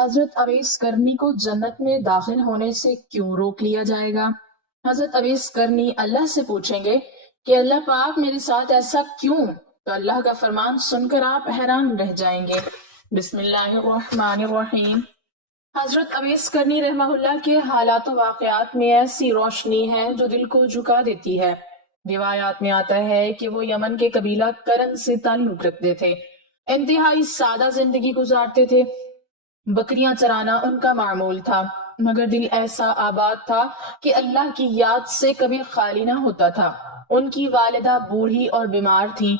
حضرت اویس کرنی کو جنت میں داخل ہونے سے کیوں روک لیا جائے گا؟ حضرت اویس کرنی اللہ سے پوچھیں گے کہ اللہ پاک میرے ساتھ ایسا کیوں؟ تو اللہ کا فرمان سن کر آپ حیران رہ جائیں گے۔ بسم اللہ الرحمن الرحیم۔ حضرت اویس کرنی رحمہ اللہ کے حالات و واقعات میں ایسی روشنی ہے جو دل کو جھکا دیتی ہے۔ روایات میں آتا ہے کہ وہ یمن کے قبیلہ کرن سے تعلق رکھتے تھے، انتہائی سادہ زندگی گزارتے تھے، بکریاں چرانا ان کا معمول تھا، مگر دل ایسا آباد تھا کہ اللہ کی یاد سے کبھی خالی نہ ہوتا تھا۔ ان کی والدہ بوڑھی اور بیمار تھی۔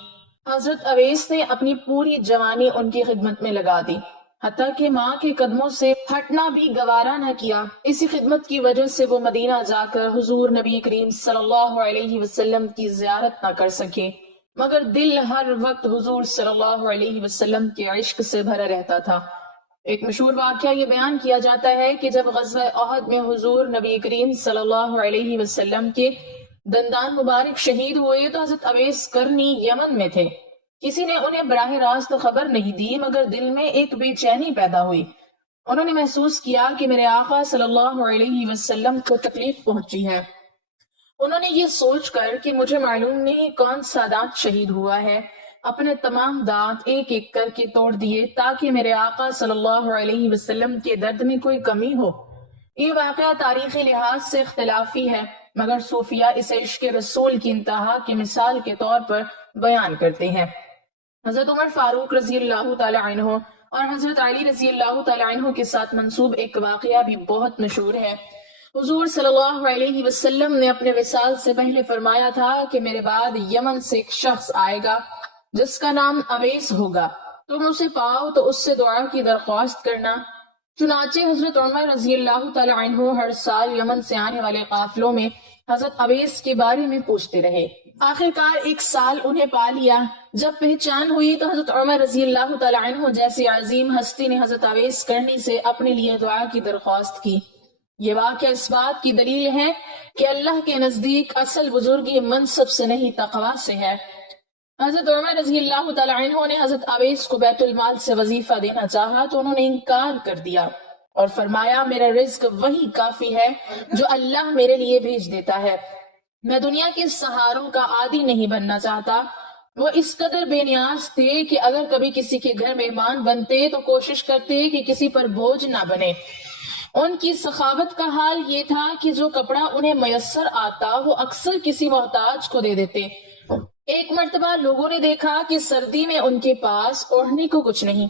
حضرت اویس نے اپنی پوری جوانی ان کی خدمت میں لگا دی، حتیٰ کہ ماں کے قدموں سے ہٹنا بھی گوارا نہ کیا۔ اسی خدمت کی وجہ سے وہ مدینہ جا کر حضور نبی کریم صلی اللہ علیہ وسلم کی زیارت نہ کر سکے، مگر دل ہر وقت حضور صلی اللہ علیہ وسلم کے عشق سے بھرا رہتا تھا۔ ایک مشہور واقعہ یہ بیان کیا جاتا ہے کہ جب غزوہ احد میں حضور نبی کریم صلی اللہ علیہ وسلم کے دندان مبارک شہید ہوئے تو حضرت اویس کرنی یمن میں تھے۔ کسی نے انہیں براہ راست خبر نہیں دی، مگر دل میں ایک بے چینی پیدا ہوئی۔ انہوں نے محسوس کیا کہ میرے آقا صلی اللہ علیہ وسلم کو تکلیف پہنچی ہے۔ انہوں نے یہ سوچ کر کہ مجھے معلوم نہیں کون سا دانت شہید ہوا ہے، اپنے تمام دانت ایک ایک کر کے توڑ دیے تاکہ میرے آقا صلی اللہ علیہ وسلم کے درد میں کوئی کمی ہو۔ یہ واقعہ تاریخی لحاظ سے اختلافی ہے، مگر صوفیہ اسے عشق رسول کی انتہا کی مثال کے طور پر بیان کرتے ہیں۔ حضرت عمر فاروق رضی اللہ تعالی عنہ اور حضرت علی رضی اللہ تعالی عنہ کے ساتھ منسوب ایک واقعہ بھی بہت مشہور ہے۔ حضور صلی اللہ علیہ وسلم نے اپنے وصال سے پہلے فرمایا تھا کہ میرے بعد یمن سے ایک شخص آئے گا جس کا نام اویس ہوگا، تم اسے پاؤ تو اس سے دعا کی درخواست کرنا۔ چنانچہ حضرت عمر رضی اللہ تعالی عنہ ہر سال یمن سے آنے والے قافلوں میں حضرت اویس کے بارے میں پوچھتے رہے۔ آخرکار ایک سال انہیں پا لیا۔ جب پہچان ہوئی تو حضرت عمر رضی اللہ تعالی عنہ جیسی عظیم ہستی نے حضرت اویس کرنی سے اپنے لیے دعا کی درخواست کی۔ یہ واقعہ اس بات کی دلیل ہے کہ اللہ کے نزدیک اصل بزرگی منصب سے نہیں تقوی سے ہے۔ حضرت عمر رضی اللہ تعالی عنہ نے حضرت اویس کو بیت المال سے وظیفہ دینا چاہا تو انہوں نے انکار کر دیا اور فرمایا میرا رزق وہی کافی ہے جو اللہ میرے لیے بھیج دیتا ہے، میں دنیا کے سہاروں کا عادی نہیں بننا چاہتا۔ وہ اس قدر بے نیاز تھے کہ اگر کبھی کسی کے گھر مہمان بنتے تو کوشش کرتے کہ کسی پر بوجھ نہ بنے۔ ان کی سخاوت کا حال یہ تھا کہ جو کپڑا انہیں میسر آتا وہ اکثر کسی محتاج کو دے دیتے۔ ایک مرتبہ لوگوں نے دیکھا کہ سردی میں ان کے پاس اوڑھنے کو کچھ نہیں۔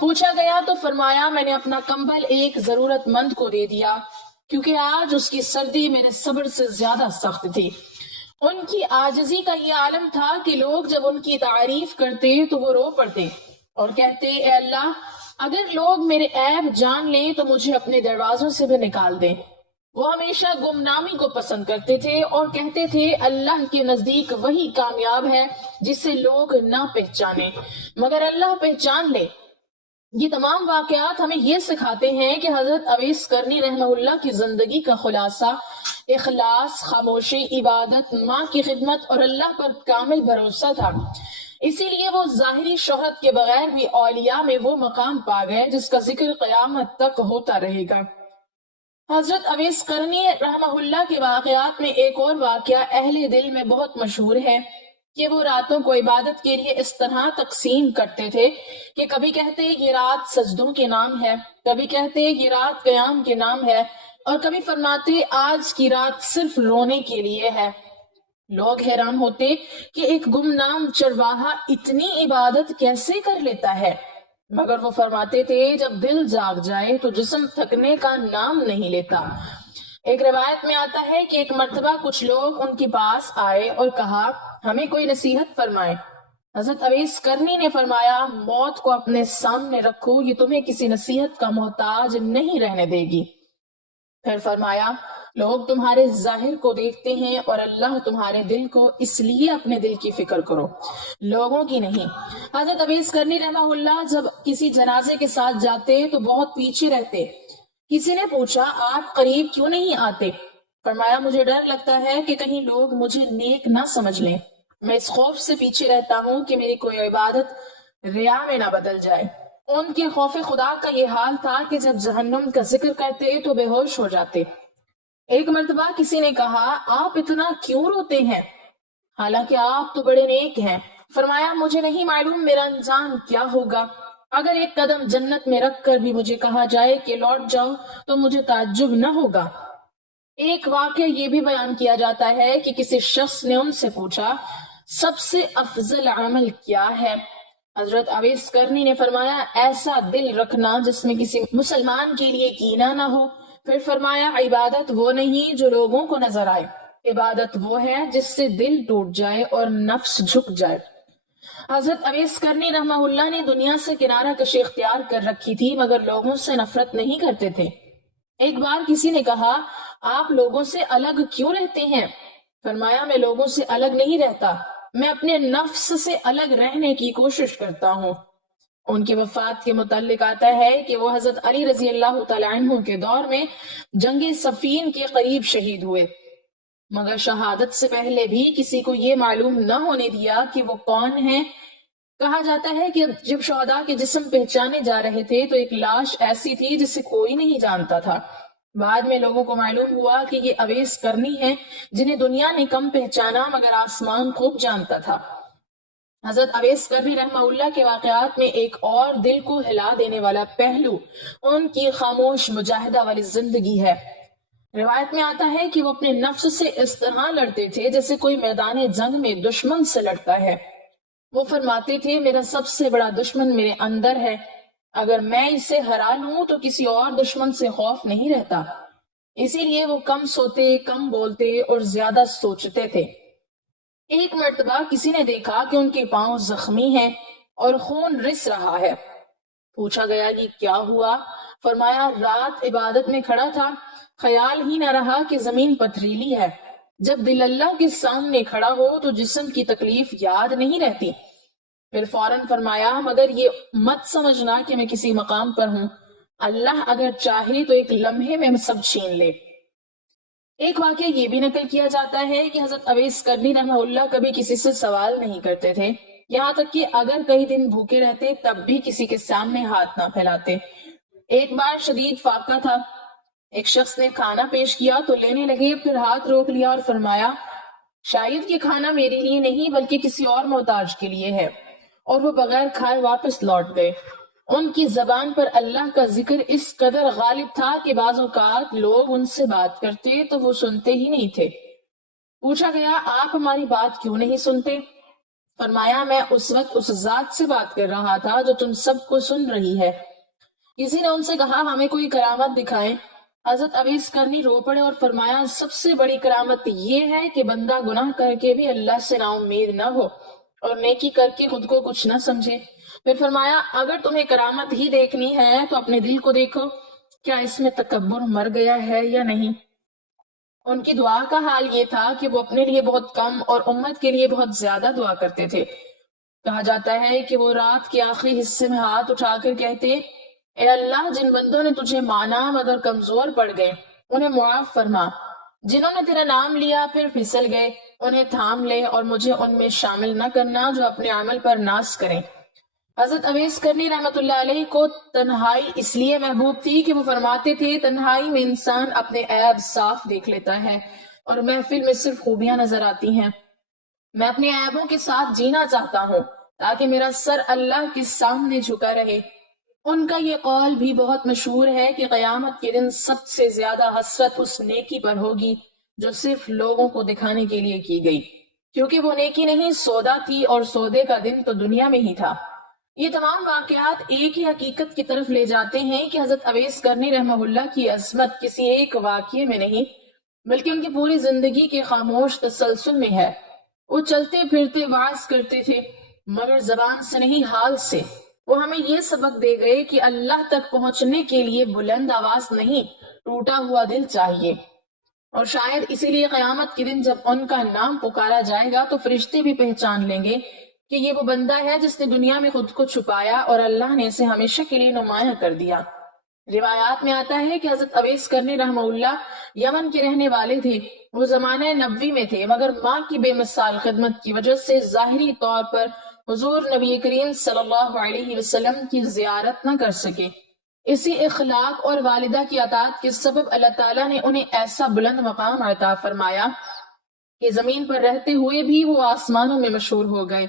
پوچھا گیا تو فرمایا میں نے اپنا کمبل ایک ضرورت مند کو دے دیا کیونکہ آج اس کی سردی میرے صبر سے زیادہ سخت تھی۔ ان کی عاجزی کا یہ عالم تھا کہ لوگ جب ان کی تعریف کرتے تو وہ رو پڑتے اور کہتے اے اللہ اگر لوگ میرے عیب جان لیں تو مجھے اپنے دروازوں سے بھی نکال دیں۔ وہ ہمیشہ گمنامی کو پسند کرتے تھے اور کہتے تھے اللہ کے نزدیک وہی کامیاب ہے جسے لوگ نہ پہچانے مگر اللہ پہچان لے۔ یہ تمام واقعات ہمیں یہ سکھاتے ہیں کہ حضرت اویس کرنی رحمہ اللہ کی زندگی کا خلاصہ اخلاص، خاموشی، عبادت، ماں کی خدمت اور اللہ پر کامل بھروسہ تھا۔ اسی لیے وہ ظاہری شہرت کے بغیر بھی اولیاء میں وہ مقام پا گئے جس کا ذکر قیامت تک ہوتا رہے گا۔ حضرت اویس کرنی رحمہ اللہ کے واقعات میں ایک اور واقعہ اہل دل میں بہت مشہور ہے کہ وہ راتوں کو عبادت کے لیے اس طرح تقسیم کرتے تھے کہ کبھی کہتے یہ رات سجدوں کے نام ہے، کبھی کہتے یہ رات قیام کے نام ہے اور کبھی فرماتے آج کی رات صرف رونے کے لیے ہے۔ لوگ حیران ہوتے کہ ایک گمنام چرواہا اتنی عبادت کیسے کر لیتا ہے، مگر وہ فرماتے تھے جب دل جاگ جائے تو جسم تھکنے کا نام نہیں لیتا۔ ایک روایت میں آتا ہے کہ ایک مرتبہ کچھ لوگ ان کے پاس آئے اور کہا ہمیں کوئی نصیحت فرمائے۔ حضرت اویس کرنی نے فرمایا موت کو اپنے سامنے رکھو، یہ تمہیں کسی نصیحت کا محتاج نہیں رہنے دے گی۔ پھر فرمایا لوگ تمہارے ظاہر کو دیکھتے ہیں اور اللہ تمہارے دل کو، اس لیے اپنے دل کی فکر کرو، لوگوں کی نہیں۔ حضرت اویس کرنی رحمہ اللہ جب کسی جنازے کے ساتھ جاتے تو بہت پیچھے رہتے۔ کسی نے پوچھا آپ قریب کیوں نہیں آتے؟ فرمایا مجھے ڈر لگتا ہے کہ کہیں لوگ مجھے نیک نہ سمجھ لیں، میں اس خوف سے پیچھے رہتا ہوں کہ میری کوئی عبادت ریا میں نہ بدل جائے۔ ان کے خوف خدا کا یہ حال تھا کہ جب جہنم کا ذکر کرتے تو بے ہوش ہو جاتے۔ ایک مرتبہ کسی نے کہا، آپ اتنا کیوں روتے ہیں حالانکہ آپ تو بڑے نیک ہیں؟ فرمایا، مجھے نہیں معلوم میرا انجام کیا ہوگا۔ اگر ایک قدم جنت میں رکھ کر بھی مجھے کہا جائے کہ لوٹ جاؤ تو مجھے تعجب نہ ہوگا۔ ایک واقعہ یہ بھی بیان کیا جاتا ہے کہ کسی شخص نے ان سے پوچھا، سب سے افضل عمل کیا ہے؟ حضرت اویس کرنی نے فرمایا، ایسا دل رکھنا جس میں کسی مسلمان کے لیے کینہ نہ ہو۔ پھر فرمایا، عبادت وہ نہیں جو لوگوں کو نظر آئے، عبادت وہ ہے جس سے دل ٹوٹ جائے اور نفس جھک جائے۔ حضرت اویس کرنی رحمہ اللہ نے دنیا سے کنارہ کشی اختیار کر رکھی تھی، مگر لوگوں سے نفرت نہیں کرتے تھے۔ ایک بار کسی نے کہا، آپ لوگوں سے الگ کیوں رہتے ہیں؟ فرمایا، میں لوگوں سے الگ نہیں رہتا، میں اپنے نفس سے الگ رہنے کی کوشش کرتا ہوں۔ ان کی وفات کے متعلق آتا ہے کہ وہ حضرت علی رضی اللہ تعالیٰ عنہ کے دور میں جنگ صفین کے قریب شہید ہوئے، مگر شہادت سے پہلے بھی کسی کو یہ معلوم نہ ہونے دیا کہ وہ کون ہیں۔ کہا جاتا ہے کہ جب شہداء کے جسم پہچانے جا رہے تھے تو ایک لاش ایسی تھی جسے کوئی نہیں جانتا تھا۔ بعد میں لوگوں کو معلوم ہوا کہ یہ اویس کرنی ہیں، جنہیں دنیا نے کم پہچانا مگر آسمان خوب جانتا تھا۔ حضرت اویس کرنی رحمہ اللہ کے واقعات میں ایک اور دل کو ہلا دینے والا پہلو ان کی خاموش مجاہدہ والی زندگی ہے۔ روایت میں آتا ہے کہ وہ اپنے نفس سے اس طرح لڑتے تھے جیسے کوئی میدان جنگ میں دشمن سے لڑتا ہے۔ وہ فرماتے تھے، میرا سب سے بڑا دشمن میرے اندر ہے، اگر میں اسے ہرا لوں تو کسی اور دشمن سے خوف نہیں رہتا۔ اسی لیے وہ کم سوتے، کم بولتے اور زیادہ سوچتے تھے۔ ایک مرتبہ کسی نے دیکھا کہ ان کے پاؤں زخمی ہیں اور خون رس رہا ہے۔ پوچھا گیا، یہ کیا ہوا؟ فرمایا، رات عبادت میں کھڑا تھا، خیال ہی نہ رہا کہ زمین پتھریلی ہے۔ جب دل اللہ کے سامنے کھڑا ہو تو جسم کی تکلیف یاد نہیں رہتی۔ پھر فوراً فرمایا، مگر یہ مت سمجھنا کہ میں کسی مقام پر ہوں، اللہ اگر چاہے تو ایک لمحے میں سب چھین لے۔ ایک واقعہ یہ بھی نقل کیا جاتا ہے کہ حضرت اویس کرنی رحمہ اللہ کبھی کسی سے سوال نہیں کرتے تھے، یہاں تک کہ اگر کئی دن بھوکے رہتے تب بھی کسی کے سامنے ہاتھ نہ پھیلاتے۔ ایک بار شدید فاقہ تھا، ایک شخص نے کھانا پیش کیا تو لینے لگے، پھر ہاتھ روک لیا اور فرمایا، شاید کہ کھانا میرے لیے نہیں بلکہ کسی اور محتاج کے لیے ہے، اور وہ بغیر کھائے واپس لوٹ گئے۔ ان کی زبان پر اللہ کا ذکر اس قدر غالب تھا کہ بعض اوقات لوگ ان سے بات کرتے تو وہ سنتے ہی نہیں تھے۔ پوچھا گیا، آپ ہماری بات کیوں نہیں سنتے؟ فرمایا، میں اس وقت اس ذات سے بات کر رہا تھا جو تم سب کو سن رہی ہے۔ کسی نے ان سے کہا، ہمیں کوئی کرامت دکھائیں۔ حضرت اویس کرنی رو پڑے اور فرمایا، سب سے بڑی کرامت یہ ہے کہ بندہ گناہ کر کے بھی اللہ سے نا امید نہ ہو اور نیکی کر کے خود کو کچھ نہ سمجھے۔ پھر فرمایا، اگر تمہیں کرامت ہی دیکھنی ہے تو اپنے دل کو دیکھو، کیا اس میں تکبر مر گیا ہے یا نہیں؟ ان کی دعا کا حال یہ تھا کہ وہ اپنے لیے بہت کم اور امت کے لیے بہت زیادہ دعا کرتے تھے۔ کہا جاتا ہے کہ وہ رات کے آخری حصے میں ہاتھ اٹھا کر کہتے، اے اللہ، جن بندوں نے تجھے مانا مگر کمزور پڑ گئے انہیں معاف فرما، جنہوں نے تیرا نام لیا پھر پھسل گئے انہیں تھام لے، اور مجھے ان میں شامل نہ کرنا جو اپنے عمل پر ناز کریں۔ حضرت اویس کرنی رحمۃ اللہ علیہ کو تنہائی اس لیے محبوب تھی کہ وہ فرماتے تھے، تنہائی میں انسان اپنے عیب صاف دیکھ لیتا ہے اور محفل میں صرف خوبیاں نظر آتی ہیں۔ میں اپنے عیبوں کے ساتھ جینا چاہتا ہوں تاکہ میرا سر اللہ کے سامنے جھکا رہے۔ ان کا یہ قول بھی بہت مشہور ہے کہ قیامت کے دن سب سے زیادہ حسرت اس نیکی پر ہوگی جو صرف لوگوں کو دکھانے کے لیے کی گئی، کیونکہ وہ نیکی نہیں سودا تھی، اور سودے کا دن تو دنیا میں ہی تھا۔ یہ تمام واقعات ایک ہی حقیقت کی طرف لے جاتے ہیں کہ حضرت اویس کرنی رحمہ اللہ کی عظمت کسی ایک واقعے میں نہیں بلکہ ان کی پوری زندگی کے خاموش تسلسل میں ہے۔ وہ چلتے پھرتے وعظ کرتے تھے مگر زبان سے نہیں، حال سے۔ وہ ہمیں یہ سبق دے گئے کہ اللہ تک پہنچنے کے لیے بلند آواز نہیں، ٹوٹا ہوا دل چاہیے۔ اور شاید اسی لیے قیامت کے دن جب ان کا نام پکارا جائے گا تو فرشتے بھی پہچان لیں گے کہ یہ وہ بندہ ہے جس نے دنیا میں خود کو چھپایا اور اللہ نے اسے ہمیشہ کے لیے نمایاں کر دیا۔ روایات میں آتا ہے کہ حضرت اویس کرنی رحمہ اللہ یمن کے رہنے والے تھے۔ وہ زمانہ نبوی میں تھے مگر ماں کی بے مثال خدمت کی وجہ سے ظاہری طور پر حضور نبی کریم صلی اللہ علیہ وسلم کی زیارت نہ کر سکے۔ اسی اخلاق اور والدہ کی اطاعت کے سبب اللہ تعالیٰ نے انہیں ایسا بلند مقام عطا فرمایا کہ زمین پر رہتے ہوئے بھی وہ آسمانوں میں مشہور ہو گئے۔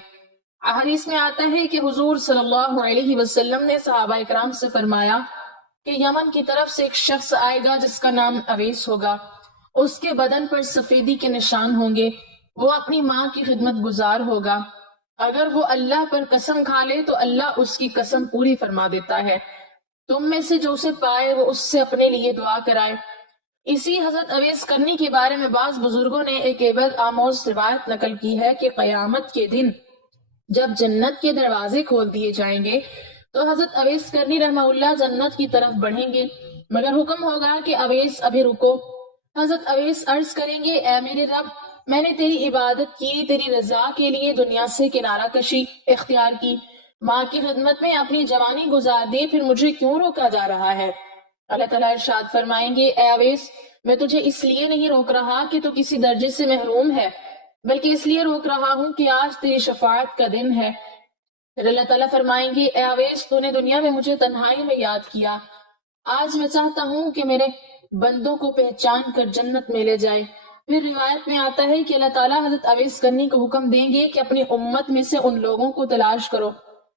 احادیث میں آتا ہے کہ حضور صلی اللہ علیہ وسلم نے صحابہ اکرام سے فرمایا کہ یمن کی طرف سے ایک شخص آئے گا جس کا نام اویس ہوگا، اس کے بدن پر سفیدی کے نشان ہوں گے، وہ اپنی ماں کی خدمت گزار ہوگا، اگر وہ اللہ پر قسم کھا لے تو اللہ اس کی قسم پوری فرما دیتا ہے، تم میں سے جو اسے پائے وہ اس سے اپنے لیے دعا کرائے۔ اسی حضرت اویس کرنی کے بارے میں بعض بزرگوں نے ایک عبرت آموز روایت نقل کی ہے کہ قیامت کے دن جب جنت کے دروازے کھول دیے جائیں گے تو حضرت اویس کرنی رحمہ اللہ جنت کی طرف بڑھیں گے، مگر حکم ہوگا کہ اویس ابھی رکو۔ حضرت اویس عرض کریں گے، اے میرے رب، میں نے تیری عبادت کی، تیری رضا کے لیے دنیا سے کنارہ کشی اختیار کی، ماں کی خدمت میں اپنی جوانی گزار دی، پھر مجھے کیوں روکا جا رہا ہے؟ اللہ تعالیٰ ارشاد فرمائیں گے، اے اویس، میں تجھے اس لیے نہیں روک رہا کہ تو کسی درجے سے محروم ہے، بلکہ اس لیے روک رہا ہوں کہ آج تیری شفاعت کا دن ہے۔ پھر اللہ تعالیٰ فرمائیں گے، اے اویس، تو نے دنیا میں مجھے تنہائی میں یاد کیا، آج میں چاہتا ہوں کہ میرے بندوں کو پہچان کر جنت میں لے جائے۔ پھر روایت میں آتا ہے کہ اللہ تعالیٰ حضرت اویس کرنی کو حکم دیں گے کہ اپنی امت میں سے ان لوگوں کو تلاش کرو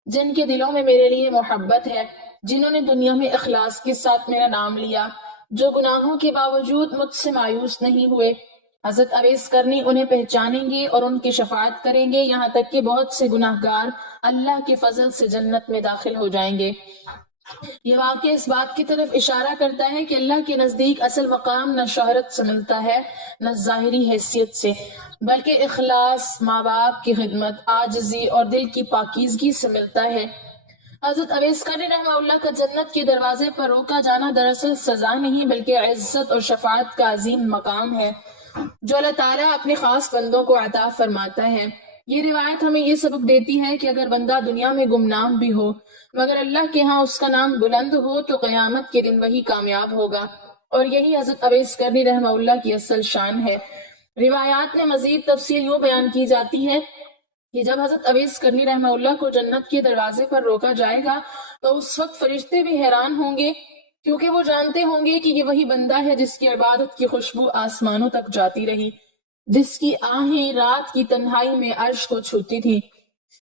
جن کے دلوں میں میرے لیے محبت ہے، جنہوں نے دنیا میں اخلاص کے ساتھ میرا نام لیا، جو گناہوں کے باوجود مجھ سے مایوس نہیں ہوئے۔ حضرت اویس کرنی انہیں پہچانیں گے اور ان کی شفاعت کریں گے، یہاں تک کہ بہت سے گناہگار اللہ کے فضل سے جنت میں داخل ہو جائیں گے۔ یہ واقعہ اس بات کی طرف اشارہ کرتا ہے کہ اللہ کے نزدیک اصل مقام نہ شہرت سے ملتا ہے نہ ظاہری حیثیت سے، بلکہ اخلاص، ماں باپ کی خدمت، عاجزی اور دل کی پاکیزگی سے ملتا ہے۔ حضرت اویس کرنی رحمہ اللہ کا جنت کے دروازے پر روکا جانا دراصل سزا نہیں بلکہ عزت اور شفاعت کا عظیم مقام ہے جو اللہ تعالیٰ اپنے خاص بندوں کو عطا فرماتا ہے۔ یہ روایت ہمیں یہ سبق دیتی ہے کہ اگر بندہ دنیا میں گمنام بھی ہو مگر اللہ کے ہاں اس کا نام بلند ہو تو قیامت کے دن وہی کامیاب ہوگا، اور یہی حضرت اویس کرنی رحمہ اللہ کی اصل شان ہے۔ روایات میں مزید تفصیل یوں بیان کی جاتی ہے کہ جب حضرت اویس کرنی رحمہ اللہ کو جنت کے دروازے پر روکا جائے گا تو اس وقت فرشتے بھی حیران ہوں گے، کیونکہ وہ جانتے ہوں گے کہ یہ وہی بندہ ہے جس کی عبادت کی خوشبو آسمانوں تک جاتی رہی، جس کی آہیں رات کی تنہائی میں عرش کو چھوتی تھی۔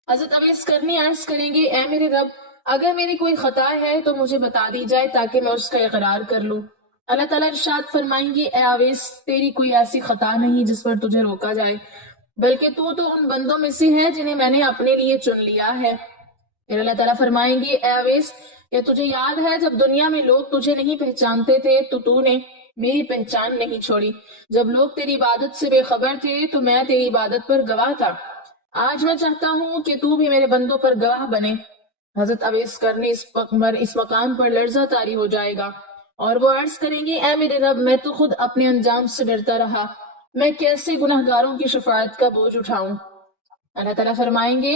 حضرت اویس کرنی عرض کریں گے، اے میرے رب، اگر میری کوئی خطا ہے تو مجھے بتا دی جائے تاکہ میں اس کا اقرار کر لوں۔ اللہ تعالیٰ ارشاد فرمائیں گے، اے اویس، تیری کوئی ایسی خطا نہیں جس پر تجھے روکا جائے، بلکہ تو ان بندوں میں سے ہے جنہیں میں نے اپنے لیے چن لیا ہے۔ پھر اللہ تعالیٰ فرمائیں گے، اے اویس، کیا تجھے یاد ہے جب دنیا میں لوگ تجھے نہیں پہچانتے تھے تو نے میری پہچان نہیں چھوڑی، جب لوگ تیری عبادت سے بے خبر تھے تو میں تیری عبادت پر گواہ تھا، آج میں چاہتا ہوں کہ تو بھی میرے بندوں پر گواہ بنے۔ حضرت اویس کرنی اس مقام پر لرزہ طاری ہو جائے گا اور وہ عرض کریں گے، اے میرے رب، میں تو خود اپنے انجام سے ڈرتا رہا، میں کیسے گناہگاروں کی شفاعت کا بوجھ اٹھاؤں؟ اللہ تعالیٰ فرمائیں گے،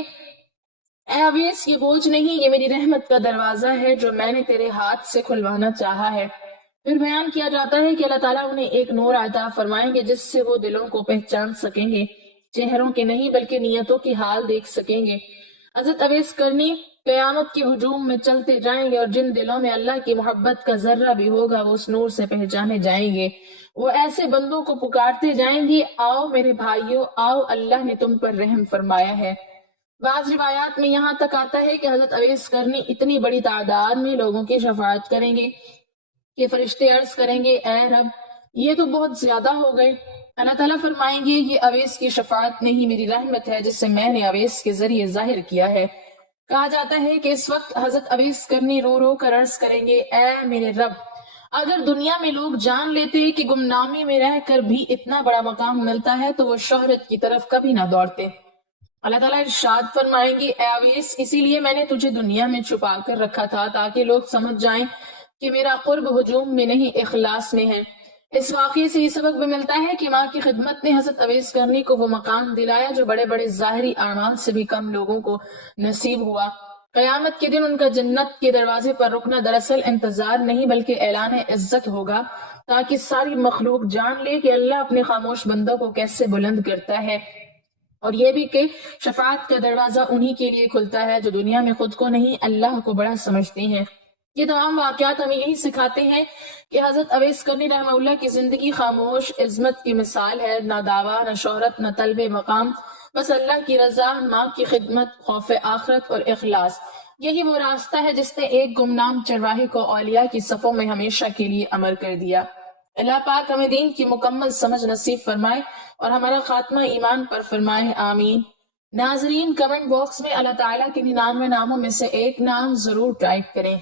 اے اویس، یہ بوجھ نہیں، یہ میری رحمت کا دروازہ ہے جو میں نے تیرے ہاتھ سے کھلوانا چاہا ہے۔ پھر بیان کیا جاتا ہے کہ اللہ تعالیٰ انہیں ایک نور عطا فرمائیں گے جس سے وہ دلوں کو پہچان سکیں گے، چہروں کے نہیں بلکہ نیتوں کی حال دیکھ سکیں گے۔ حضرت اویس کرنی قیامت کے ہجوم میں چلتے جائیں گے اور جن دلوں میں اللہ کی محبت کا ذرہ بھی ہوگا وہ اس نور سے پہچانے جائیں گے۔ وہ ایسے بندوں کو پکارتے جائیں گے، آؤ میرے بھائیو، آؤ، اللہ نے تم پر رحم فرمایا ہے۔ بعض روایات میں یہاں تک آتا ہے کہ حضرت اویس کرنی اتنی بڑی تعداد میں لوگوں کی شفاعت کریں گے کہ فرشتے عرض کریں گے، اے رب، یہ تو بہت زیادہ ہو گئے۔ اللہ تعالیٰ فرمائیں گے، یہ اویس کی شفاعت نہیں، میری رحمت ہے جس سے میں نے اویس کے ذریعے ظاہر کیا ہے۔ کہا جاتا ہے کہ اس وقت حضرت اویس کرنی رو رو کر عرض کریں گے، اے میرے رب، اگر دنیا میں لوگ جان لیتے کہ گمنامی میں رہ کر بھی اتنا بڑا مقام ملتا ہے تو وہ شہرت کی طرف کبھی نہ دوڑتے۔ اللہ تعالیٰ ارشاد فرمائیں گے، اے اویس، اسی لیے میں نے تجھے دنیا میں چھپا کر رکھا تھا تاکہ لوگ سمجھ جائیں کہ میرا قرب ہجوم میں نہیں اخلاص میں ہے۔ اس واقعے سے یہ سبق بھی ملتا ہے کہ ماں کی خدمت نے حضرت اویس کرنی کو وہ مقام دلایا جو بڑے بڑے ظاہری اعمال سے بھی کم لوگوں کو نصیب ہوا۔ قیامت کے دن ان کا جنت کے دروازے پر رکنا دراصل انتظار نہیں بلکہ اعلان عزت ہوگا تاکہ ساری مخلوق جان لے کہ اللہ اپنے خاموش بندوں کو کیسے بلند کرتا ہے۔ اور یہ بھی کہ شفاعت کا دروازہ انہی کے لیے کھلتا ہے جو دنیا میں خود کو نہیں اللہ کو بڑا سمجھتے ہیں۔ یہ تمام واقعات ہمیں یہی سکھاتے ہیں کہ حضرت اویس کرنی رحمہ اللہ کی زندگی خاموش عظمت کی مثال ہے، نہ دعویٰ، نہ شہرت، نہ طلب مقام، بس اللہ کی رضا، ماں کی خدمت، خوف آخرت اور اخلاص۔ یہی وہ راستہ ہے جس نے ایک گمنام چرواہے کو اولیاء کی صفوں میں ہمیشہ کے لیے امر کر دیا۔ اللہ پاک ہمیں دین کی مکمل سمجھ نصیب فرمائے اور ہمارا خاتمہ ایمان پر فرمائے، آمین۔ ناظرین، کمنٹ باکس میں اللہ تعالیٰ کے 99 ناموں میں سے ایک نام ضرور ٹائپ کریں۔